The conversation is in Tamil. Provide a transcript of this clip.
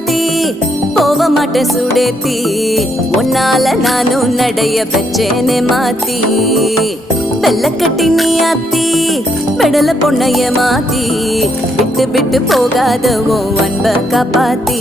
மாத்தி போக மாட்டேன் சுடேத்தி உன்னால நானும் நடைய வச்சேனே மாத்தி வெள்ளக்கட்டி நீ ஆத்தி பெடல பொண்ணைய மாத்தி விட்டு விட்டு போகாத உன் அன்ப காப்பாத்தி